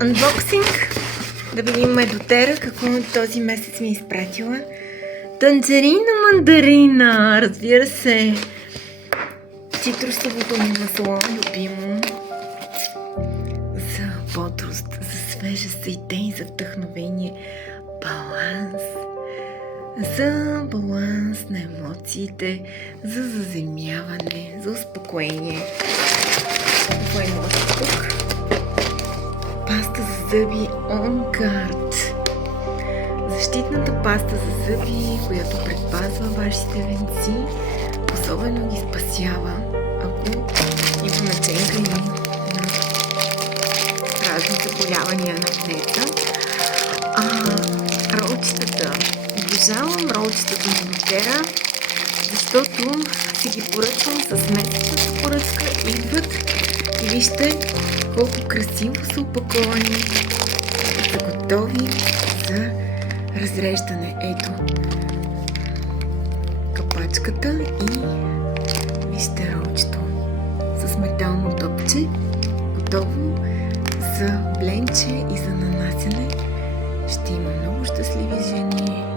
Анбоксинг. Да видим Медотера какво този месец ми е изпратила. Танжерина мандарина, разбира се. Цитрусовото ми масло, любимо. За бодрост, за свежест и ден, за вдъхновение. Баланс. За баланс на емоциите, за заземяване, за успокоение. Това е моето тук. Паста за зъби On Guard. Защитната паста за зъби, която предпазва вашите венци, особено ги спасява, ако има наченка и на разни заболявания на венеца. Ролчетата. Обожавам ролчетата на Медотера, защото си ги поръчвам с месечната поръчка, идват и вижте колко красиво са опаковани, са готови за разреждане. Ето капачката и вижте ролчето с метално топче, готово за бленче и за нанасяне. Ще има много щастливи жени.